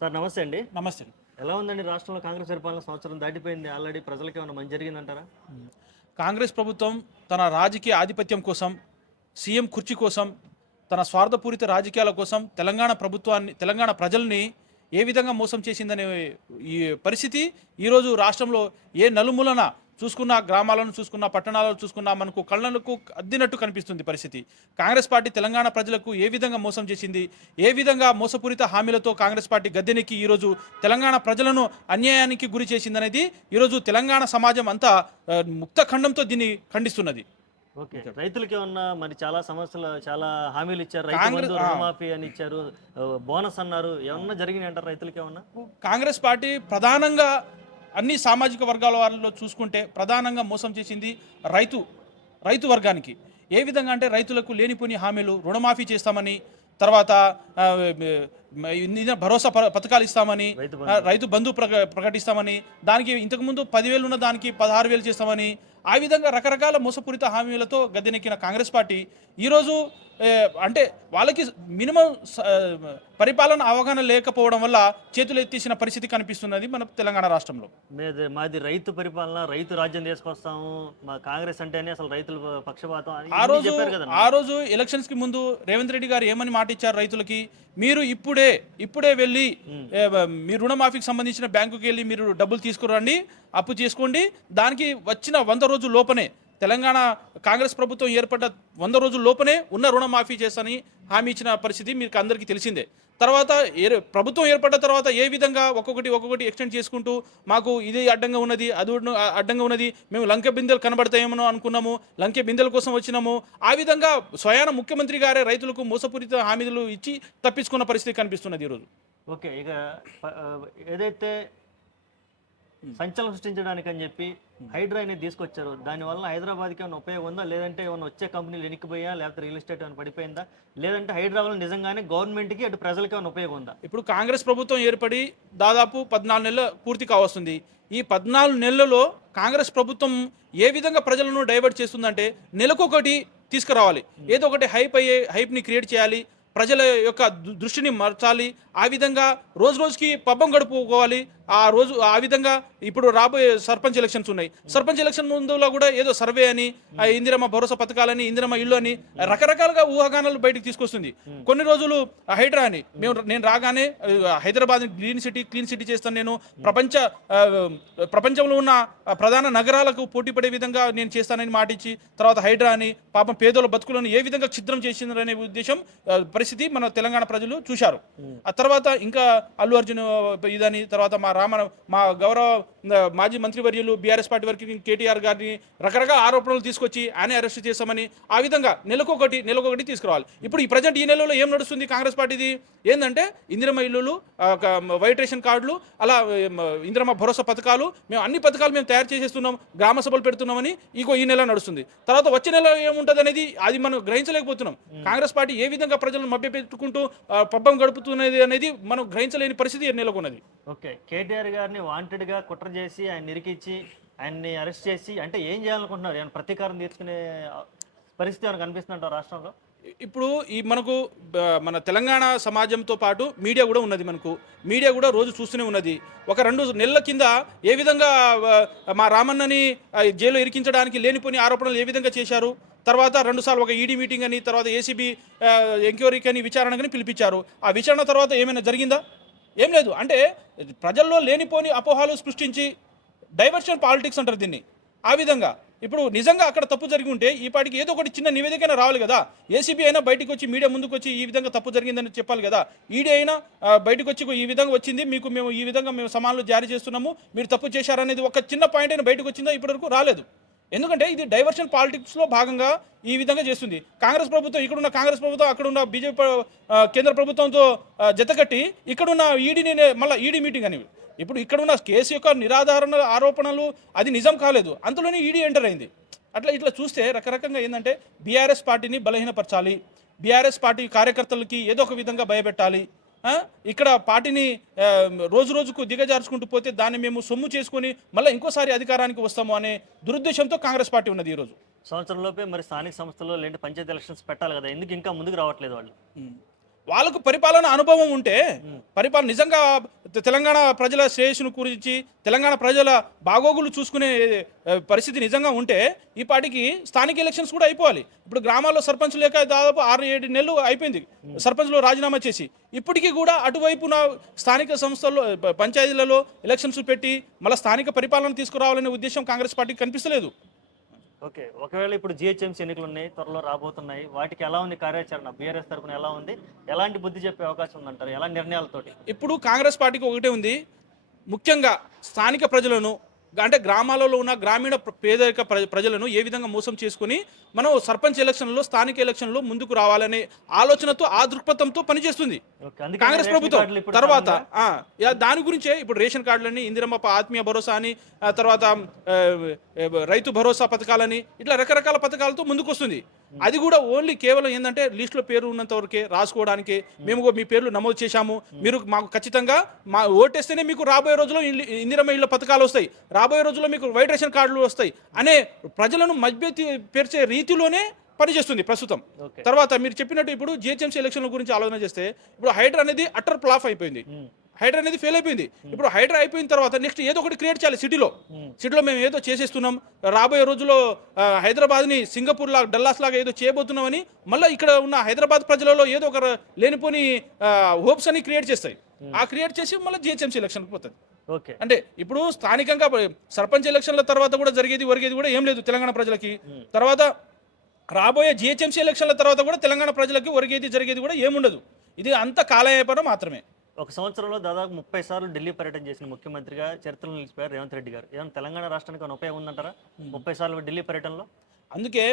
Sir నమస్తే అండి. నమస్తే. ఎలా ఉందండి రాష్ట్రంలో కాంగ్రెస్ పరిపాలన? సంవత్సరం దాటిపోయింది. ఆల్రెడీ ప్రజలకి ఏమైనా మంచి జరిగిందంటారా? కాంగ్రెస్ ప్రభుత్వం తన రాజకీయ ఆధిపత్యం కోసం, సీఎం కుర్చీ కోసం, తన స్వార్థపూరిత రాజకీయాల కోసం తెలంగాణ ప్రజల్ని ఏ విధంగా మోసం చేసిందనే ఈ పరిస్థితి ఈరోజు రాష్ట్రంలో ఏ నలుమూలన చూసుకున్న, గ్రామాలను చూసుకున్న, పట్టణాలను చూసుకున్నా మనకు కళ్ళకు అద్దినట్టు కనిపిస్తుంది పరిస్థితి. కాంగ్రెస్ పార్టీ తెలంగాణ ప్రజలకు ఏ విధంగా మోసం చేసింది, ఏ విధంగా మోసపూరిత హామీలతో కాంగ్రెస్ పార్టీ గద్దెనెక్కి ఈరోజు తెలంగాణ ప్రజలను అన్యాయానికి గురి చేసిందనేది ఈరోజు తెలంగాణ సమాజం అంతా ముక్త ఖండంతో దీన్ని ఖండిస్తున్నది. ఓకే. రైతులకి ఏమన్నా మరి చాలా సమస్యలు, చాలా హామీలు ఇచ్చారు. రైతు బంధు, రుణమాఫీ అని ఇచ్చారు, బోనస్ అన్నారు. ఏమన్నా జరిగినాయి అంటారు రైతులకి ఏమన్నా? కాంగ్రెస్ పార్టీ ప్రధానంగా అన్ని సామాజిక వర్గాల వాళ్ళలో చూసుకుంటే ప్రధానంగా మోసం చేసింది రైతు వర్గానికి. ఏ విధంగా అంటే రైతులకు లేనిపోని హామీలు, రుణమాఫీ చేస్తామని, తర్వాత భరోసా పథకాలు ఇస్తామని, రైతు బంధు ప్రకటిస్తామని, దానికి ఇంతకుముందు 10,000 ఉన్న దానికి 16,000 చేస్తామని, ఆ విధంగా రకరకాల మోసపూరిత హామీలతో గద్దెనెక్కిన కాంగ్రెస్ పార్టీ ఈరోజు అంటే వాళ్ళకి మినిమం పరిపాలన అవగాహన లేకపోవడం వల్ల చేతులు ఎత్తేసిన పరిస్థితి కనిపిస్తున్నది మన తెలంగాణ రాష్ట్రంలో. మాది రైతు పరిపాలన, రైతు రాజ్యం తీసుకొస్తాము, మా కాంగ్రెస్ అంటేనే అసలు రైతుల పక్షపాతం అని చెప్పారు కదా. ఆ రోజు ఎలక్షన్స్ కి ముందు రేవంత్ రెడ్డి గారు ఏమని మాట ఇచ్చారు రైతులకి? మీరు ఇప్పుడే వెళ్ళి మీ రుణమాఫీకి సంబంధించిన బ్యాంకుకి వెళ్ళి మీరు డబ్బులు తీసుకురండి, అప్పు చేసుకోండి, దానికి వచ్చిన 100 రోజుల లోపనే తెలంగాణ కాంగ్రెస్ ప్రభుత్వం ఏర్పడ్డ 100 రోజుల లోపనే ఉన్న రుణమాఫీ చేస్తని హామీ ఇచ్చిన పరిస్థితి మీకు అందరికీ తెలిసిందే. తర్వాత ప్రభుత్వం ఏర్పడ్డ తర్వాత ఏ విధంగా ఒక్కొక్కటి ఎక్స్టెండ్ చేసుకుంటూ మాకు ఇది అడ్డంగా ఉన్నది, అది అడ్డంగా ఉన్నది, మేము లంకె బిందెలు కనబడతాయేమో అనుకున్నాము, లంకె బిందెల కోసం వచ్చినాము, ఆ విధంగా స్వయాన ముఖ్యమంత్రి గారే రైతులకు మోసపూరిత హామీలు ఇచ్చి తప్పించుకున్న పరిస్థితి కనిపిస్తున్నది ఈరోజు. ఓకే. ఇక ఏదైతే సంచలనం సృష్టించడానికి అని చెప్పి హైడ్రా అనేది తీసుకొచ్చారు, దానివల్ల హైదరాబాద్కి ఏమైనా ఉపయోగం ఉందా? లేదంటే ఏమైనా వచ్చే కంపెనీలు వెనక్కిపోయా, లేకపోతే రియల్ ఎస్టేట్ ఏమైనా పడిపోయిందా? లేదంటే హైడ్రా వల్ల నిజంగానే గవర్నమెంట్కి అటు ప్రజలకి ఏమైనా ఉపయోగం ఉందా? ఇప్పుడు కాంగ్రెస్ ప్రభుత్వం ఏర్పడి దాదాపు 14 నెలలు పూర్తి కావస్తుంది. ఈ 14 నెలలలో కాంగ్రెస్ ప్రభుత్వం ఏ విధంగా ప్రజలను డైవర్ట్ చేస్తుందంటే నెలకొకటి తీసుకురావాలి, ఏదో ఒకటి హైప్ని క్రియేట్ చేయాలి, ప్రజల యొక్క దృష్టిని మార్చాలి, ఆ విధంగా రోజుకి పబ్బం గడుపుకోవాలి. ఆ విధంగా ఇప్పుడు రాబోయే సర్పంచ్ ఎలక్షన్స్ ఉన్నాయి. సర్పంచ్ ఎలక్షన్ ముందులో కూడా ఏదో సర్వే అని, ఇందిరమ్మ భరోసా పథకాలని, ఇందిరమ్మ ఇల్లు అని రకరకాలుగా ఊహాగానాలు బయటకు తీసుకొస్తుంది. కొన్ని రోజులు హైడ్రా అని, నేను రాగానే హైదరాబాద్ క్లీన్ సిటీ చేస్తాను, నేను ప్రపంచంలో ఉన్న ప్రధాన నగరాలకు పోటీ పడే విధంగా నేను చేస్తానని మాటిచ్చి తర్వాత హైడ్రా అని పాపం పేదల బతుకులను ఏ విధంగా ఛిద్రం చేసిందనే ఉద్దేశం పరిస్థితి మన తెలంగాణ ప్రజలు చూశారు. ఆ తర్వాత ఇంకా అల్లు అర్జున్ ఇదని, తర్వాత మా గౌరవ మాజీ మంత్రివర్యులు బీఆర్ఎస్ పార్టీ వరకు కేటీఆర్ గారిని రకరకాల ఆరోపణలు తీసుకొచ్చి ఆయన అరెస్ట్ చేస్తామని, ఆ విధంగా నెలకొకటి తీసుకురావాలి. ఇప్పుడు ఈ ప్రజెంట్ ఈ నెలలో ఏం నడుస్తుంది కాంగ్రెస్ పార్టీది ఏంటంటే ఇందిరమ్మ ఇల్లులు, వైట్ రేషన్ కార్డులు, అలా ఇందిరమ్మ భరోసా పథకాలు, మేము అన్ని పథకాలు మేము తయారు చేసేస్తున్నాం, గ్రామ సభలు పెడుతున్నామని ఈ నెల నడుస్తుంది. తర్వాత వచ్చే నెల ఏముంటుంది అనేది అది మనం గ్రహించలేకపోతున్నాం. కాంగ్రెస్ పార్టీ ఏ విధంగా ప్రజలను మభ్యపెట్టుకుంటూ పబ్బం గడుపుతున్నది అనేది మనం గ్రహించలేని పరిస్థితి నెలకొన్నది. ఓకే. కేటీఆర్ గారిని వాంటెడ్గా కుట్ర చేసి ఆయన నిరికిచ్చి ఆయన్ని అరెస్ట్ చేసి అంటే ఏం చేయాలనుకుంటున్నారు? ఏమైనా ప్రతీకారం తీర్చుకునే పరిస్థితి ఏమైనా కనిపిస్తుందంటారు రాష్ట్రంలో? ఇప్పుడు మనకు మన తెలంగాణ సమాజంతో పాటు మీడియా కూడా ఉన్నది. మీడియా కూడా రోజు చూస్తూనే ఉన్నది. ఒక 2 నెలల కింద ఏ విధంగా మా రామన్నని జైల్లో ఇరికించడానికి లేనిపోని ఆరోపణలు ఏ విధంగా చేశారు, తర్వాత 2 సార్లు ఒక ఈడీ మీటింగ్ అని, తర్వాత ఏసీబీ ఎంక్వైరీకి అని, విచారణకని పిలిపించారు. ఆ విచారణ తర్వాత ఏమైనా జరిగిందా? ఏం లేదు. అంటే ప్రజల్లో లేనిపోని అపోహాలు సృష్టించి డైవర్షన్ పాలిటిక్స్ అంటారు దీన్ని. ఆ విధంగా ఇప్పుడు నిజంగా అక్కడ తప్పు జరిగి ఉంటే ఈ పాటికి ఏదో ఒకటి చిన్న నివేదికైనా రావాలి కదా. ఏసీబీ అయినా బయటకు వచ్చి మీడియా ముందుకు వచ్చి ఈ విధంగా తప్పు జరిగిందని చెప్పాలి కదా. ఈడీ అయినా బయటకు వచ్చి ఈ విధంగా వచ్చింది, మేము ఈ విధంగా సమాన్లు జారీ చేస్తున్నాము, మీరు తప్పు చేశారనేది ఒక చిన్న పాయింట్ అయినా బయటకు వచ్చిందా? ఇప్పటివరకు రాలేదు. ఎందుకంటే ఇది డైవర్షన్ పాలిటిక్స్లో భాగంగా ఈ విధంగా చేస్తుంది కాంగ్రెస్ ప్రభుత్వం. ఇక్కడున్న కాంగ్రెస్ ప్రభుత్వం అక్కడున్న బీజేపీ కేంద్ర ప్రభుత్వంతో జతకట్టి ఇక్కడున్న ఈడీని మళ్ళీ ఈడీ మీటింగ్ అని, ఇప్పుడు ఇక్కడున్న కేసు యొక్క నిరాధారణ ఆరోపణలు అది నిజం కాలేదు, అంతలోనే ఈడీ ఎంటర్ అయింది. ఇట్లా చూస్తే రకరకంగా ఏంటంటే బీఆర్ఎస్ పార్టీని బలహీనపరచాలి, బీఆర్ఎస్ పార్టీ కార్యకర్తలకి ఏదో ఒక విధంగా భయపెట్టాలి, ఇక్కడ పార్టీని రోజుకు దిగజార్చుకుంటూ పోతే దాన్ని మేము సొమ్ము చేసుకొని మళ్ళీ ఇంకోసారి అధికారానికి వస్తాము అనే దురుద్దేశంతో కాంగ్రెస్ పార్టీ ఉన్నది ఈరోజు. సంవత్సరంలోపే మరి స్థానిక సంస్థల్లో లేదంటే పంచాయతీ ఎలక్షన్స్ పెట్టాలి కదా, ఎందుకు ఇంకా ముందుకు రావట్లేదు వాళ్ళు? వాళ్ళకు పరిపాలన అనుభవం ఉంటే పరిపాలన నిజంగా తెలంగాణ ప్రజల శ్రేయస్సును గురించి తెలంగాణ ప్రజల బాగోగులు చూసుకునే పరిస్థితి నిజంగా ఉంటే ఈ పాటికి స్థానిక ఎలక్షన్స్ కూడా అయిపోవాలి. ఇప్పుడు గ్రామాల్లో సర్పంచ్ లేక దాదాపు 6-7 నెలలు అయిపోయింది సర్పంచ్లో రాజీనామా చేసి. ఇప్పటికీ కూడా అటువైపున స్థానిక సంస్థల్లో పంచాయతీలలో ఎలక్షన్స్ పెట్టి మళ్ళీ స్థానిక పరిపాలన తీసుకురావాలనే ఉద్దేశం కాంగ్రెస్ పార్టీకి కనిపిస్తలేదు. ఓకే, ఒకవేళ ఇప్పుడు జిహెచ్ఎంసీ ఎన్నికలు ఉన్నాయి, త్వరలో రాబోతున్నాయి, వాటికి ఎలా ఉంది కార్యాచరణ? బీఆర్ఎస్ తరఫున ఎలా ఉంది? ఎలాంటి బుద్ధి చెప్పే అవకాశం ఉందంటారు? ఎలా నిర్ణయాలతోటి? ఇప్పుడు కాంగ్రెస్ పార్టీకి ఒకటే ఉంది, ముఖ్యంగా స్థానిక ప్రజలను అంటే గ్రామాలలో ఉన్న గ్రామీణ పేదరిక ప్రజలను ఏ విధంగా మోసం చేసుకుని మనం సర్పంచ్ ఎలక్షన్లో స్థానిక ఎలక్షన్లో ముందుకు రావాలనే ఆలోచనతో ఆ దృక్పథంతో పనిచేస్తుంది కాంగ్రెస్ ప్రభుత్వం. తర్వాత దాని గురించే ఇప్పుడు రేషన్ కార్డులని, ఇందిరమ్మ ఆత్మీయ భరోసా అని, తర్వాత రైతు భరోసా పథకాలని, ఇట్లా రకరకాల పథకాలతో ముందుకు వస్తుంది. అది కూడా ఓన్లీ కేవలం ఏంటంటే లిస్టులో పేరు ఉన్నంత వరకే రాసుకోవడానికి, మేము మీ పేర్లు నమోదు చేశాము, మీరు మాకు ఖచ్చితంగా మా ఓటేస్తేనే మీకు రాబోయే రోజుల్లో ఇందిరమ్మ ఇళ్ళ పథకాలు వస్తాయి, రాబోయే రోజుల్లో మీకు వైట్ రేషన్ కార్డులు వస్తాయి అనే ప్రజలను మభ్యతి పేర్చే రీతిలోనే పనిచేస్తుంది ప్రస్తుతం. తర్వాత మీరు చెప్పినట్టు ఇప్పుడు జిహెచ్ఎంసీ ఎలక్షన్ల గురించి ఆలోచన చేస్తే ఇప్పుడు హైడ్రా అనేది అటర్ ఫ్లాప్ అయిపోయింది, హైడ్రా అనేది ఫెయిల్ అయిపోయింది. ఇప్పుడు హైడ్రా అయిపోయిన తర్వాత నెక్స్ట్ ఏదో ఒకటి క్రియేట్ చేయాలి సిటీలో మేము ఏదో చేసేస్తున్నాం, రాబోయే రోజుల్లో హైదరాబాద్ని సింగపూర్ లాగా డల్లాస్ లాగా ఏదో చేయబోతున్నామని మళ్ళీ ఇక్కడ ఉన్న హైదరాబాద్ ప్రజలలో ఏదో ఒక లేనిపోని హోప్స్ అని క్రియేట్ చేస్తాయి. ఆ క్రియేట్ చేసి మళ్ళీ జిహెచ్ఎంసీ ఎలక్షన్కి పోతుంది. అంటే ఇప్పుడు స్థానికంగా సర్పంచ్ ఎలక్షన్ల తర్వాత కూడా జరిగేది కూడా ఏం లేదు తెలంగాణ ప్రజలకి. తర్వాత రాబోయే జిహెచ్ఎంసీ ఎలక్షన్ల తర్వాత కూడా తెలంగాణ ప్రజలకి జరిగేది కూడా ఏముండదు. ఇది అంత కాలయాపన మాత్రమే. ఒక సంవత్సరంలో దాదాపు 30 సార్లు ఢిల్లీ పర్యటన చేసిన ముఖ్యమంత్రిగా చరిత్రలో నిలిచిపోయారు రేవంత్ రెడ్డి గారు. ఏమైనా తెలంగాణ రాష్ట్రానికి ఏమైనా ఉపయోగం ఉందంటారా 30 సార్లు ఢిల్లీ పర్యటనలో? అందుకే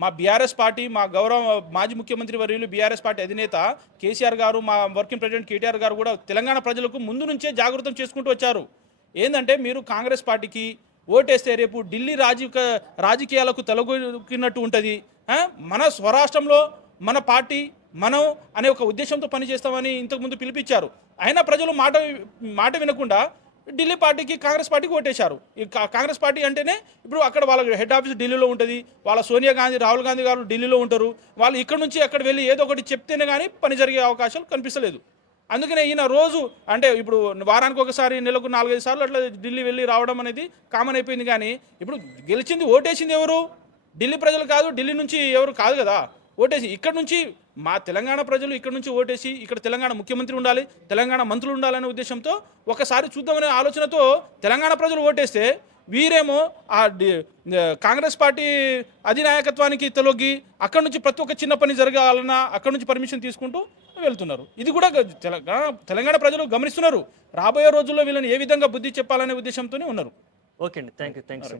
మా బీఆర్ఎస్ పార్టీ, మా గౌరవ మాజీ ముఖ్యమంత్రి వర్యులు బీఆర్ఎస్ పార్టీ అధినేత కేసీఆర్ గారు, మా వర్కింగ్ ప్రెసిడెంట్ కేటీఆర్ గారు కూడా తెలంగాణ ప్రజలకు ముందు నుంచే జాగృతం చేసుకుంటూ వచ్చారు. ఏంటంటే మీరు కాంగ్రెస్ పార్టీకి ఓటేస్తే రేపు ఢిల్లీ రాజకీయాలకు తలగొక్కినట్టు ఉంటుంది, మన స్వరాష్ట్రంలో మన పార్టీ మనం అనే ఒక ఉద్దేశంతో పనిచేస్తామని ఇంతకుముందు పిలిపించారు. అయినా ప్రజలు మాట వినకుండా ఢిల్లీ పార్టీకి, కాంగ్రెస్ పార్టీకి ఓటేశారు. ఈ కాంగ్రెస్ పార్టీ అంటేనే ఇప్పుడు అక్కడ వాళ్ళ హెడ్ ఆఫీస్ ఢిల్లీలో ఉంటుంది, వాళ్ళ సోనియా గాంధీ, రాహుల్ గాంధీ గారు ఢిల్లీలో ఉంటారు. వాళ్ళు ఇక్కడ నుంచి అక్కడ వెళ్ళి ఏదో ఒకటి చెప్తేనే కానీ పని జరిగే అవకాశాలు కనిపిస్తలేదు. అందుకనే ఈయన రోజు అంటే ఇప్పుడు వారానికి ఒకసారి, నెలకు 4-5 సార్లు అట్లా ఢిల్లీ వెళ్ళి రావడం అనేది కామన్ అయిపోయింది. కానీ ఇప్పుడు గెలిచింది, ఓటేసింది ఎవరు? ఢిల్లీ ప్రజలు కాదు, ఢిల్లీ నుంచి ఎవరు కాదు కదా ఓటేసి. ఇక్కడ నుంచి మా తెలంగాణ ప్రజలు ఇక్కడ నుంచి ఓటేసి ఇక్కడ తెలంగాణ ముఖ్యమంత్రి ఉండాలి, తెలంగాణ మంత్రులు ఉండాలనే ఉద్దేశంతో ఒకసారి చూద్దామనే ఆలోచనతో తెలంగాణ ప్రజలు ఓటేస్తే వీరేమో ఆ కాంగ్రెస్ పార్టీ అధినాయకత్వానికి తొలగి అక్కడ నుంచి ప్రతి ఒక్క చిన్న పని జరగాలన్నా అక్కడ నుంచి పర్మిషన్ తీసుకుంటూ వెళ్తున్నారు. ఇది కూడా తెలంగాణ ప్రజలు గమనిస్తున్నారు. రాబోయే రోజుల్లో వీళ్ళని ఏ విధంగా బుద్ధి చెప్పాలనే ఉద్దేశంతోనే ఉన్నారు. ఓకే అండి, థ్యాంక్ యూ.